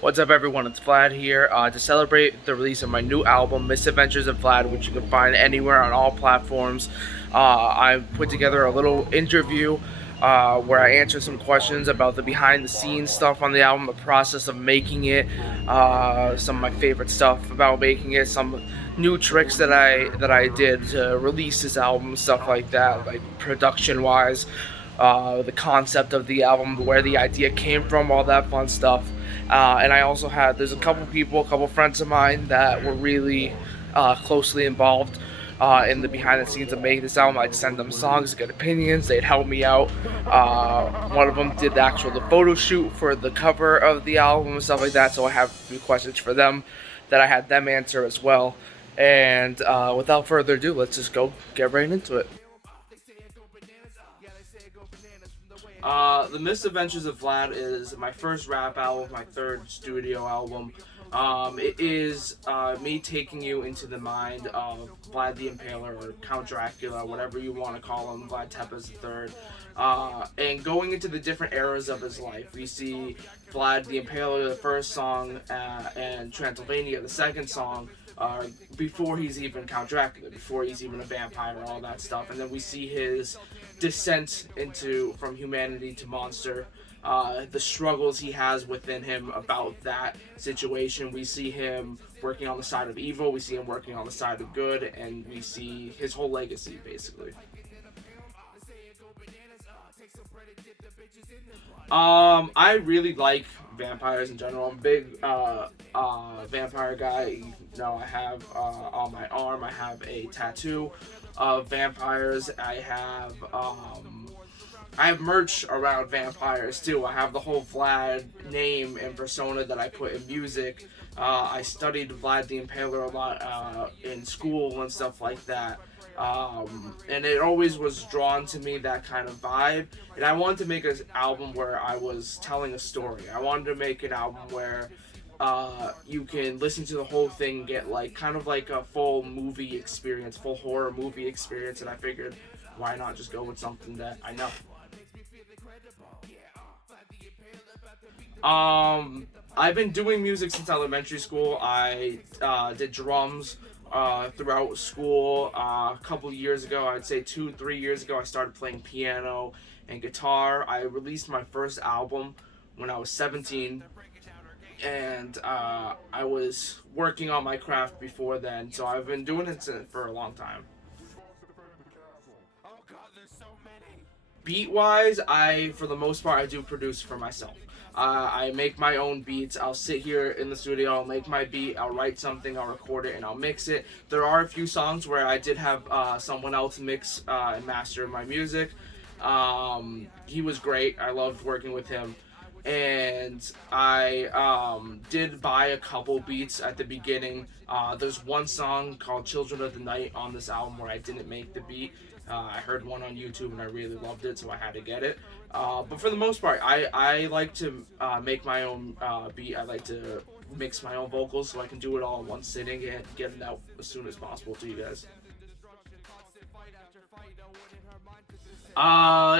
What's up, everyone? It's Vlad here to celebrate the release of my new album, Misadventures of Vlad, which you can find anywhere on all platforms. I put together a little interview where I answer some questions about the behind-the-scenes stuff on the album, the process of making it, some of my favorite stuff about making it, some new tricks that I did to release this album, stuff like that, like production-wise. The concept of the album, where the idea came from, all that fun stuff. And I also had, there's a couple friends of mine that were really closely involved in the behind the scenes of making this album. I'd send them songs, get opinions, they'd help me out. One of them did the photo shoot for the cover of the album and stuff like that, so I have a few questions for them that I had them answer as well. And without further ado, let's just go get right into it. The Misadventures of Vlad is my first rap album, my third studio album. It is me taking you into the mind of Vlad the Impaler, or Count Dracula, whatever you want to call him, Vlad Tepes III, and going into the different eras of his life. We see Vlad the Impaler, the first song, and Transylvania, the second song, before he's even Count Dracula, before he's even a vampire, all that stuff. And then we see his descent into from humanity to monster, the struggles he has within him about that situation. We see him working on the side of evil, we see him working on the side of good, and we see his whole legacy, basically. I really like vampires in general. I'm a big vampire guy. You know, I have on my arm, I have a tattoo of vampires. I have merch around vampires too. I have the whole Vlad name and persona that I put in music. I studied Vlad the Impaler a lot in school and stuff like that. And it always was drawn to me, that kind of vibe. And I wanted to make an album where I was telling a story. I wanted to make an album where you can listen to the whole thing, get like kind of like a full movie experience, full horror movie experience. And I figured, why not just go with something that I know? I've been doing music since elementary school. I did drums throughout school. A couple years ago, I'd say 2, 3 years ago, I started playing piano and guitar. I released my first album when I was 17, and I was working on my craft before then, so I've been doing it for a long time. Beat wise, for the most part, I do produce for myself. I make my own beats. I'll sit here in the studio, I'll make my beat, I'll write something, I'll record it, and I'll mix it. There are a few songs where I did have someone else mix and master my music. He was great. I loved working with him. And I did buy a couple beats at the beginning. There's one song called Children of the Night on this album where I didn't make the beat. I heard one on YouTube and I really loved it, so I had to get it. But for the most part, I like to make my own beat. I like to mix my own vocals so I can do it all in one sitting and get it out as soon as possible to you guys.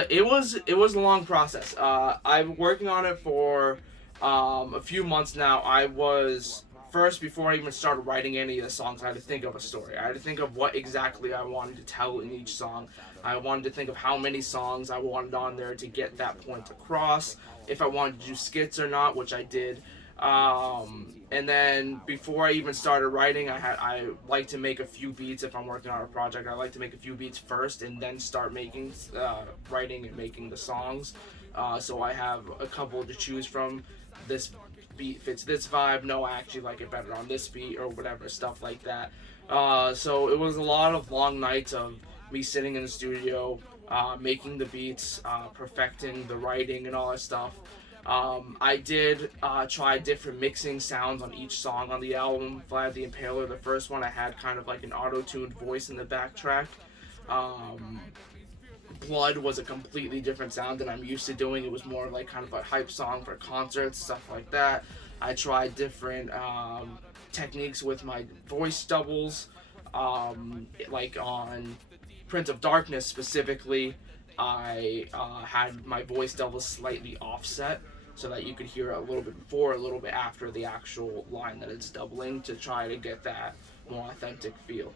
It was a long process. I'm working on it for a few months now. I was first, before I even started writing any of the songs, I had to think of a story. I had to think of what exactly I wanted to tell in each song. I wanted to think of how many songs I wanted on there to get that point across. If I wanted to do skits or not, which I did. And then before I even started writing, I like to make a few beats. If I'm working on a project, I like to make a few beats first and then start making writing and making the songs. So I have a couple to choose from. This beat fits this vibe. No, I actually like it better on this beat, or whatever, stuff like that. So it was a lot of long nights of me sitting in the studio, making the beats, perfecting the writing and all that stuff. I did try different mixing sounds on each song on the album. Vlad the Impaler, the first one, I had kind of like an auto-tuned voice in the backtrack. Blood was a completely different sound than I'm used to doing. It was more like kind of a hype song for concerts, stuff like that. I tried different techniques with my voice doubles, like on Prince of Darkness specifically. I had my voice double slightly offset, so that you could hear it a little bit before, a little bit after the actual line that it's doubling, to try to get that more authentic feel.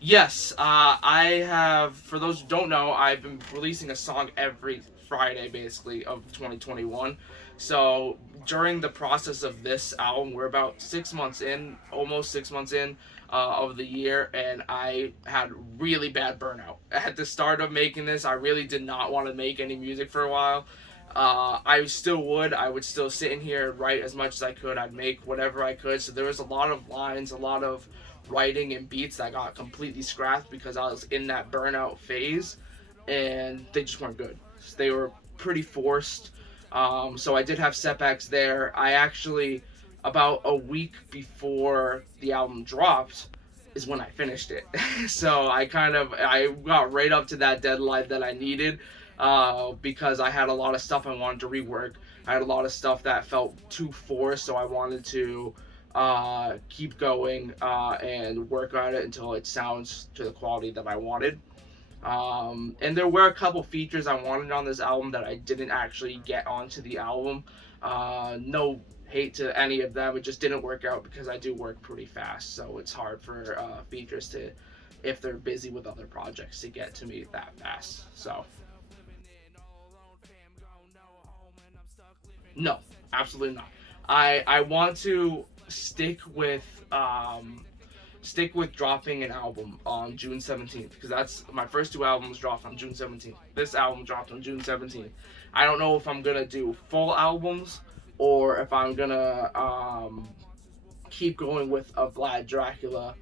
Yes, I have. For those who don't know, I've been releasing a song every Friday, basically, of 2021. So during the process of this album, we're about 6 months in, almost 6 months in of the year, and I had really bad burnout. At the start of making this, I really did not want to make any music for a while. I still would. I would still sit in here and write as much as I could. I'd make whatever I could. So there was a lot of lines, a lot of writing and beats that got completely scrapped because I was in that burnout phase, and they just weren't good. They were pretty forced. So I did have setbacks there. I actually, about a week before the album dropped, is when I finished it. So I got right up to that deadline that I needed, because I had a lot of stuff I wanted to rework. I had a lot of stuff that felt too forced, so I wanted to keep going and work on it until it sounds to the quality that I wanted. And there were a couple features I wanted on this album that I didn't actually get onto the album. No hate to any of them, it just didn't work out because I do work pretty fast, so it's hard for features to, if they're busy with other projects, to get to me that fast. So no, absolutely not. I want to stick with dropping an album on June 17th, because that's my first two albums dropped on June 17th. This album dropped on June 17th. I don't know if I'm gonna do full albums or if I'm gonna keep going with a Vlad Dracula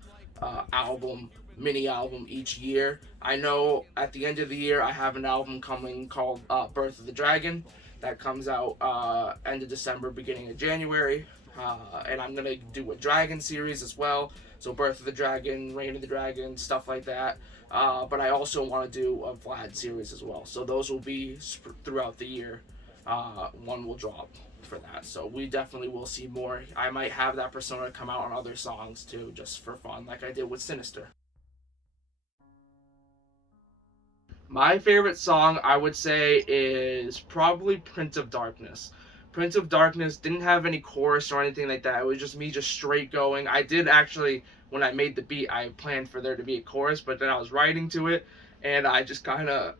mini album each year. I know at the end of the year I have an album coming called Birth of the Dragon that comes out end of December, beginning of January. And I'm gonna do a dragon series as well, so Birth of the Dragon, Reign of the Dragon, stuff like that. But I also want to do a Vlad series as well, so those will be throughout the year. One will drop for that, so we definitely will see more. I might have that persona come out on other songs too, just for fun, like I did with Sinister. My favorite song, I would say, is probably Prince of Darkness. Prince of Darkness didn't have any chorus or anything like that. It was just me just straight going. I did actually, when I made the beat, I planned for there to be a chorus, but then I was writing to it, and I just kind of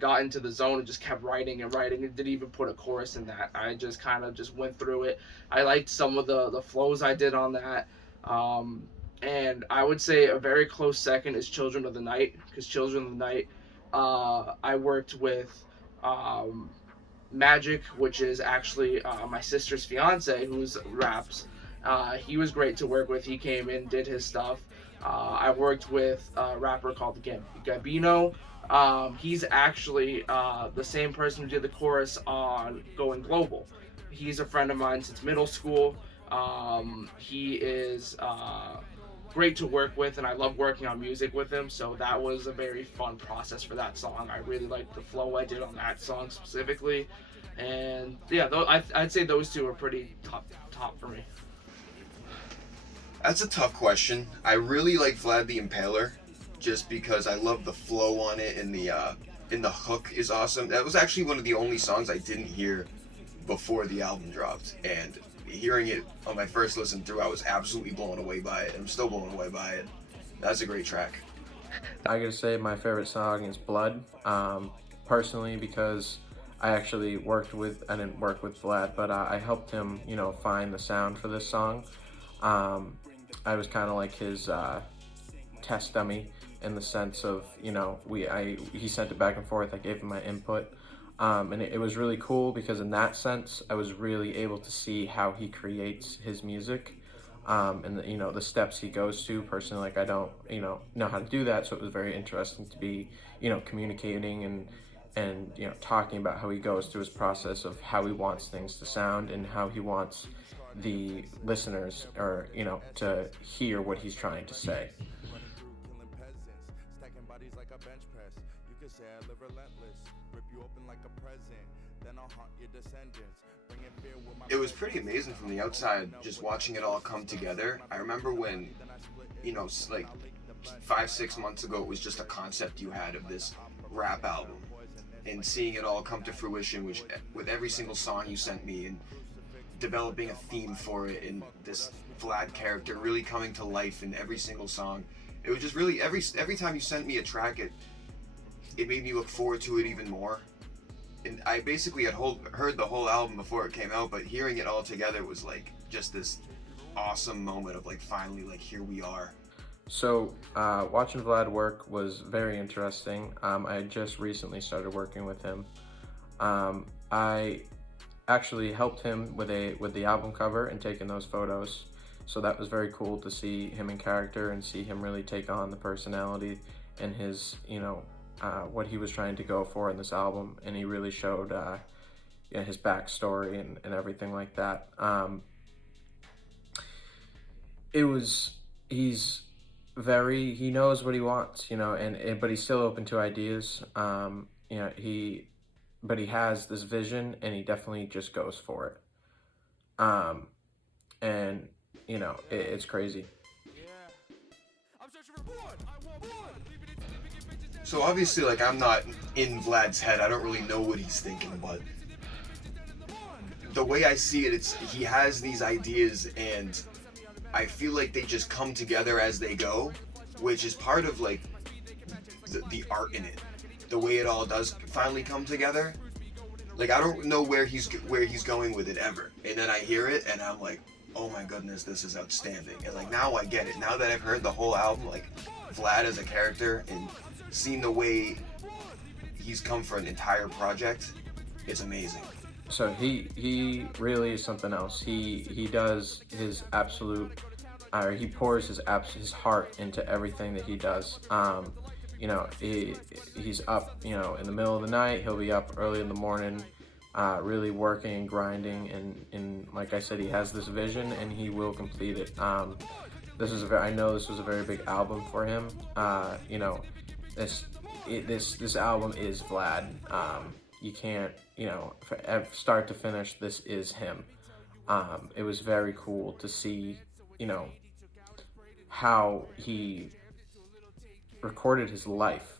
got into the zone and just kept writing and writing, and didn't even put a chorus in that. I just kind of just went through it. I liked some of the flows I did on that. And I would say a very close second is Children of the Night, because Children of the Night, I worked with Magic, which is actually my sister's fiance, who's raps. He was great to work with. He came in, did his stuff. I worked with a rapper called Gabino. He's actually the same person who did the chorus on Going Global. He's a friend of mine since middle school. He is great to work with, and I love working on music with him, so that was a very fun process for that song. I really liked the flow I did on that song specifically, and yeah, I'd say those two are pretty top for me. That's a tough question. I really like Vlad the Impaler, just because I love the flow on it, and the hook is awesome. That was actually one of the only songs I didn't hear before the album dropped, and hearing it on my first listen through, I was absolutely blown away by it. I'm still blown away by it. That's a great track. I gotta say my favorite song is Blood, personally, because I actually I didn't work with Vlad, but I helped him, find the sound for this song. I was kind of like his test dummy, in the sense of, he sent it back and forth, I gave him my input. And it was really cool because in that sense, I was really able to see how he creates his music, and the steps he goes to. Personally, like, I don't, know how to do that, so it was very interesting to be, communicating and talking about how he goes through his process of how he wants things to sound and how he wants the listeners, or, to hear what he's trying to say. It was pretty amazing from the outside, just watching it all come together. I remember when, like 5-6 months ago, it was just a concept you had of this rap album. and seeing it all come to fruition, which with every single song you sent me, and developing a theme for it, and this Vlad character really coming to life in every single song. It was just really every time you sent me a track, it made me look forward to it even more. And I basically had heard the whole album before it came out, but hearing it all together was like just this awesome moment of like finally like here we are. So watching Vlad work was very interesting. I had just recently started working with him. I actually helped him with the album cover and taking those photos. So that was very cool to see him in character and see him really take on the personality and his, what he was trying to go for in this album. And he really showed his backstory and everything like that. He knows what he wants, but he's still open to ideas. But he has this vision and he definitely just goes for it. It's crazy. So obviously, like, I'm not in Vlad's head. I don't really know what he's thinking, but the way I see it, he has these ideas, and I feel like they just come together as they go, which is part of like the art in it. The way it all does finally come together. Like, I don't know where he's going with it ever, and then I hear it, and I'm like, oh my goodness, this is outstanding. And like now I get it. Now that I've heard the whole album, like Vlad as a character and seen the way he's come for an entire project, it's amazing. So he really is something else. He does his absolute, or he pours his heart into everything that he does. He's up, in the middle of the night. He'll be up early in the morning, really working and grinding. And like I said, he has this vision and he will complete it. I know this was a very big album for him. This album is Vlad. You can't, from start to finish, this is him. It was very cool to see, how he recorded his life.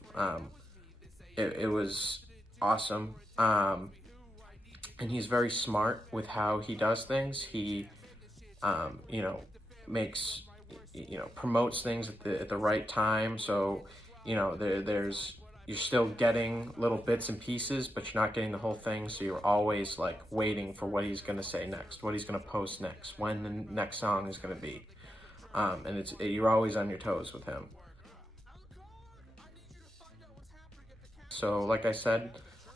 It was awesome. And he's very smart with how he does things. He, makes, promotes things at the right time. So, you're still getting little bits and pieces, but you're not getting the whole thing. So you're always like waiting for what he's going to say next, what he's going to post next, when the next song is going to be. And you're always on your toes with him. So like I said,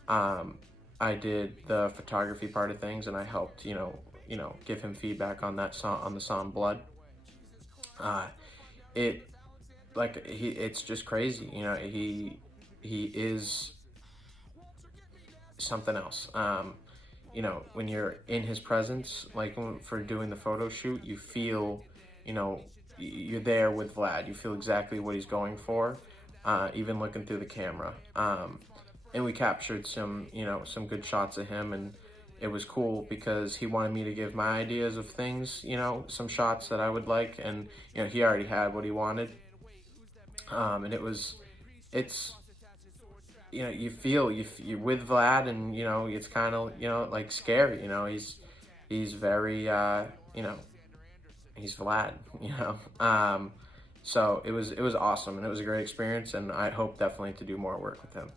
I did the photography part of things, and I helped, give him feedback on that song, on the song Blood. It's just crazy, he is something else. When you're in his presence, like for doing the photo shoot, you feel, you're there with Vlad. You feel exactly what he's going for, even looking through the camera. And we captured some good shots of him, and it was cool because he wanted me to give my ideas of things, some shots that I would like, and he already had what he wanted. And you feel you're with Vlad, and it's kind of like scary. He's very he's Vlad. So it was awesome, and it was a great experience, and I hope definitely to do more work with him.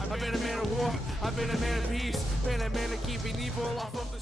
I've been a man of war, I've been a man of peace, been a man of keeping evil off of the